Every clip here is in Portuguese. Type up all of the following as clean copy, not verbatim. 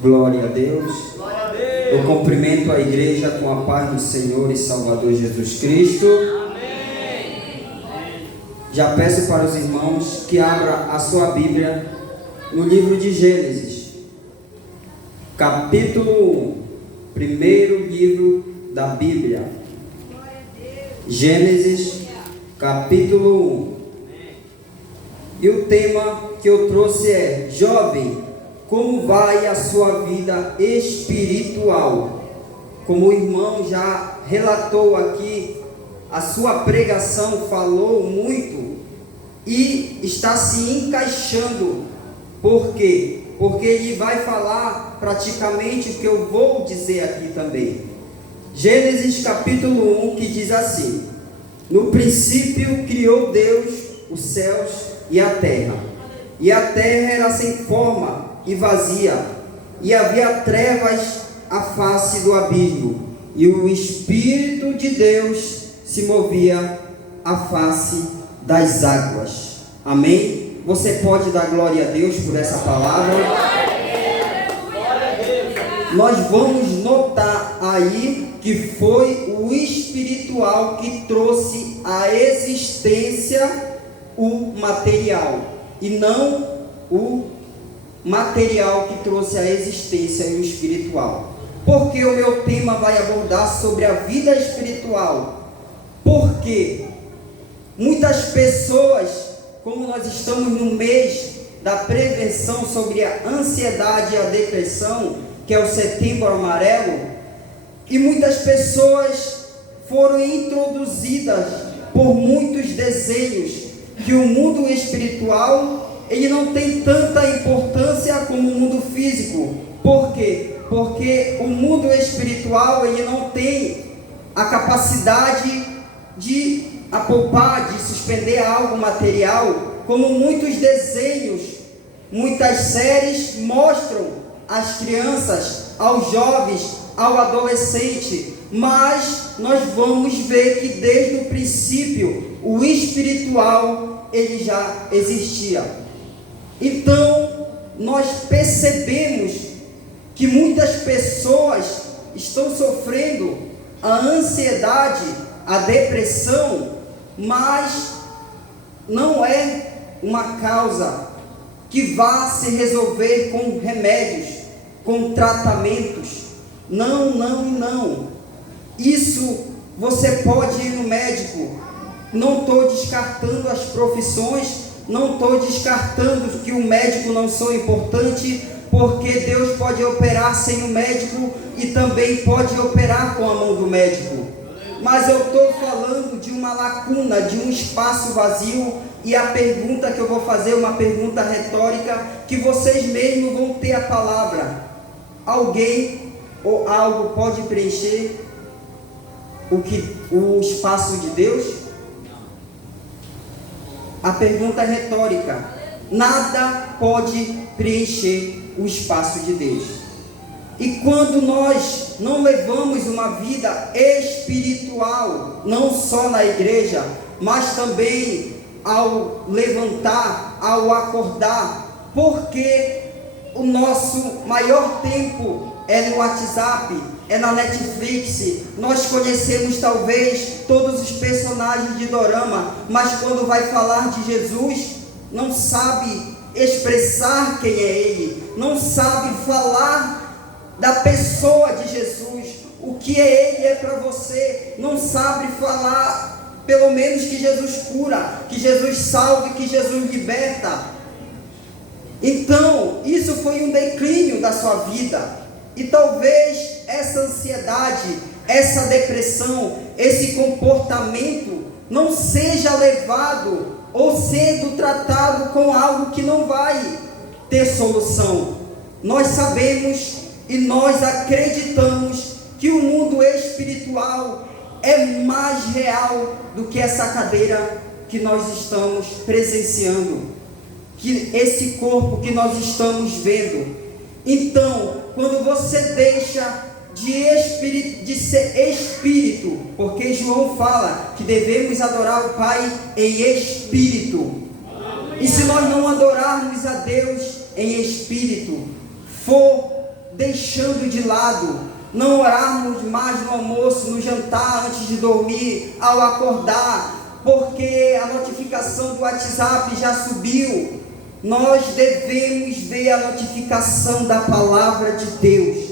Glória a Deus. Eu cumprimento a igreja com a paz do Senhor e Salvador Jesus Cristo. Já peço para os irmãos que abram a sua Bíblia no livro de Gênesis, capítulo 1, primeiro livro da Bíblia. Gênesis, capítulo 1. E o tema que eu trouxe é: jovem, como vai a sua vida espiritual? Como o irmão já relatou aqui, a sua pregação falou muito e está se encaixando. Por quê? Porque ele vai falar praticamente o que eu vou dizer aqui também. Gênesis capítulo 1, que diz assim: no princípio criou Deus os céus e a terra era sem forma e vazia, e havia trevas à face do abismo, e o Espírito de Deus se movia à face das águas. Amém? Você pode dar glória a Deus por essa palavra? Nós vamos notar aí que foi o espiritual que trouxe à existência o material, e não o material que trouxe à existência o espiritual. Porque o meu tema vai abordar sobre a vida espiritual. Porque muitas pessoas, como nós estamos no mês da prevenção sobre a ansiedade e a depressão, que é o Setembro Amarelo, e muitas pessoas foram introduzidas por muitos desenhos que o mundo espiritual ele não tem tanta importância como o mundo físico. Por quê? Porque o mundo espiritual ele não tem a capacidade de apalpar, de suspender algo material, como muitos desenhos, muitas séries mostram às crianças, aos jovens, ao adolescente. Mas nós vamos ver que desde o princípio o espiritual ele já existia. Então, nós percebemos que muitas pessoas estão sofrendo a ansiedade, a depressão, mas não é uma causa que vá se resolver com remédios, com tratamentos. Não. Isso você pode ir no médico. Não estou descartando as profissões, não estou descartando que o médico não sou importante, porque Deus pode operar sem o médico e também pode operar com a mão do médico. Mas eu estou falando de uma lacuna, de um espaço vazio, e a pergunta que eu vou fazer é uma pergunta retórica, que vocês mesmos vão ter a palavra. Alguém ou algo pode preencher o espaço de Deus? A pergunta é retórica. Nada pode preencher o espaço de Deus. E quando nós não levamos uma vida espiritual, não só na igreja, mas também ao levantar, ao acordar, porque o nosso maior tempo é no WhatsApp, é na Netflix. Nós conhecemos talvez todos os personagens de dorama, mas quando vai falar de Jesus, não sabe expressar quem é Ele, não sabe falar da pessoa de Jesus, o que é Ele é para você, não sabe falar pelo menos que Jesus cura, que Jesus salva, que Jesus liberta. Então, isso foi um declínio da sua vida. E talvez essa ansiedade, essa depressão, esse comportamento não seja levado ou sendo tratado com algo que não vai ter solução. Nós sabemos e nós acreditamos que o mundo espiritual é mais real do que essa cadeira que nós estamos presenciando, que esse corpo que nós estamos vendo. Então, quando você deixa de ser espírito, porque João fala que devemos adorar o Pai em espírito. E se nós não adorarmos a Deus em espírito, for deixando de lado, não orarmos mais no almoço, no jantar, antes de dormir, ao acordar, porque a notificação do WhatsApp já subiu, nós devemos ver a notificação da palavra de Deus.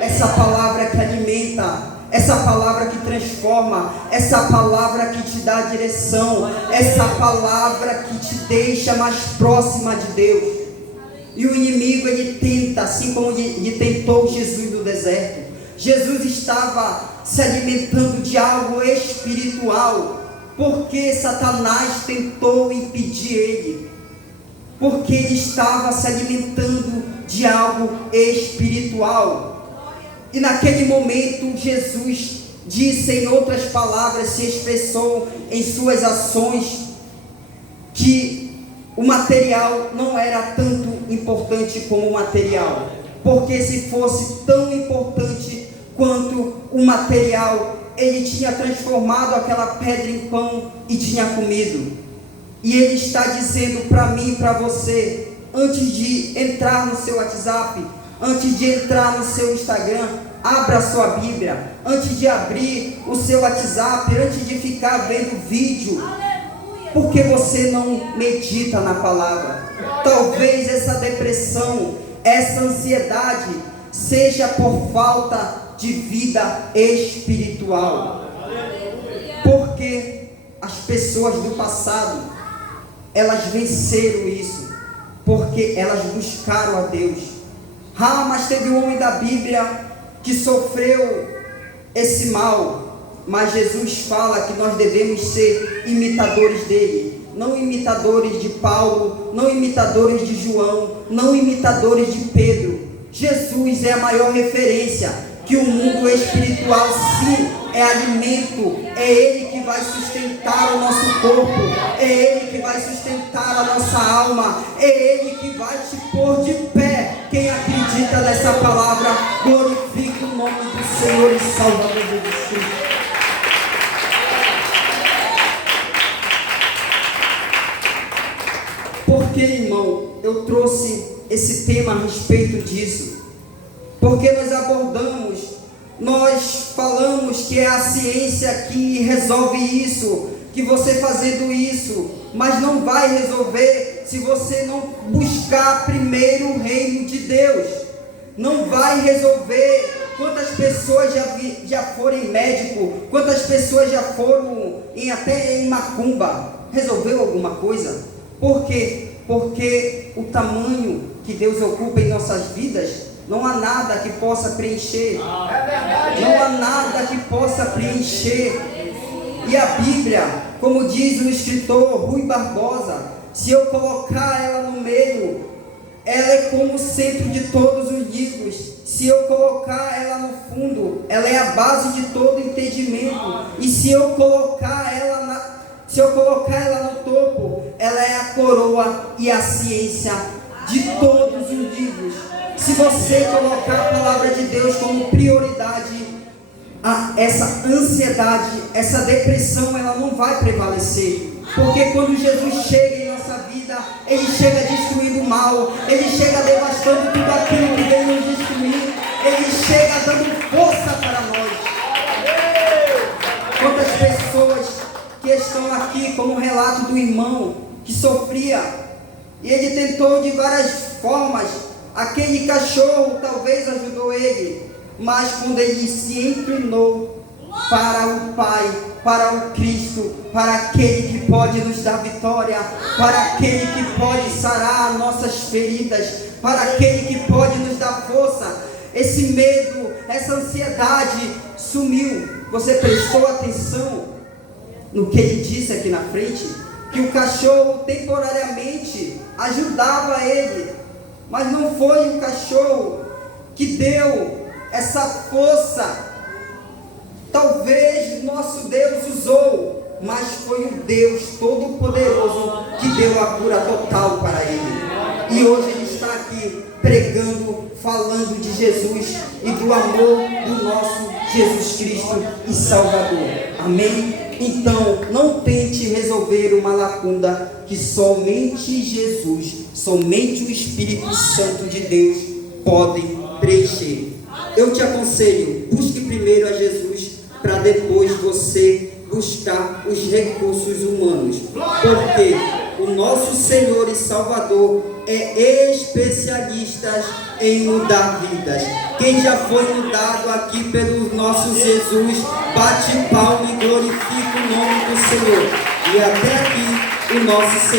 Essa palavra que alimenta, essa palavra que transforma, essa palavra que te dá direção, essa palavra que te deixa mais próxima de Deus. E o inimigo, ele tenta, assim como ele tentou Jesus no deserto. Jesus estava se alimentando de algo espiritual, porque Satanás tentou impedir ele, porque ele estava se alimentando de algo espiritual. E naquele momento Jesus disse, em outras palavras, se expressou em suas ações, que o material não era tanto importante como o material, porque se fosse tão importante quanto o material, ele tinha transformado aquela pedra em pão e tinha comido. E ele está dizendo para mim e para você, antes de entrar no seu WhatsApp, antes de entrar no seu Instagram, abra a sua Bíblia. Antes de abrir o seu WhatsApp, antes de ficar vendo vídeo, porque você não medita na palavra. Talvez essa depressão, essa ansiedade, seja por falta de vida espiritual. Porque as pessoas do passado, elas venceram isso, porque elas buscaram a Deus. Mas teve um homem da Bíblia que sofreu esse mal, mas Jesus fala que nós devemos ser imitadores dele, não imitadores de Paulo, não imitadores de João, não imitadores de Pedro. Jesus é a maior referência, que o mundo espiritual sim é alimento, é Ele que vai sustentar o nosso corpo, é Ele que vai sustentar a nossa alma, é Ele que vai te pôr de pé. Quem acredita nessa palavra, glorifique o nome do Senhor e Salvador Jesus Cristo. Por que, irmão, eu trouxe esse tema a respeito disso? Porque nós falamos que é a ciência que resolve isso, que você fazendo isso, mas não vai resolver se você não buscar primeiro o reino de Deus. Não vai resolver. Quantas pessoas já foram em médico, quantas pessoas já foram até em macumba, resolveu alguma coisa? Por quê? Porque o tamanho que Deus ocupa em nossas vidas, não há nada que possa preencher. Não há nada que possa preencher. E a Bíblia, como diz o escritor Rui Barbosa, se eu colocar ela no meio, ela é como o centro de todos os livros. Se eu colocar ela no fundo, ela é a base de todo entendimento. E se eu colocar ela no topo, ela é a coroa e a ciência de todos os livros. Se você colocar a palavra de Deus como prioridade, essa ansiedade, essa depressão, ela não vai prevalecer. Porque quando Jesus chega em nossa vida, Ele chega destruindo o mal, Ele chega devastando tudo aquilo que veio nos destruir, Ele chega dando força para nós. Quantas pessoas que estão aqui, como o relato do irmão que sofria, e ele tentou de várias formas. Aquele cachorro talvez ajudou ele, mas quando ele se inclinou para o Pai, para o Cristo, para aquele que pode nos dar vitória, para aquele que pode sarar nossas feridas, para aquele que pode nos dar força, esse medo, essa ansiedade sumiu. Você prestou atenção no que ele disse aqui na frente? Que o cachorro temporariamente ajudava ele, mas não foi o cachorro que deu essa força. Talvez nosso Deus usou, mas foi o Deus Todo-Poderoso que deu a cura total para ele. E hoje ele está aqui pregando, falando de Jesus e do amor do nosso Jesus Cristo e Salvador. Amém? Então, não tente resolver uma lacuna que somente Jesus, somente o Espírito Santo de Deus pode preencher. Eu te aconselho, busque primeiro a Jesus, para depois você buscar os recursos humanos. Porque o nosso Senhor e Salvador é especialista em mudar vidas. Quem já foi mudado aqui pelo nosso Jesus, bate palma e glorifica o nome do Senhor. E até aqui o nosso Senhor.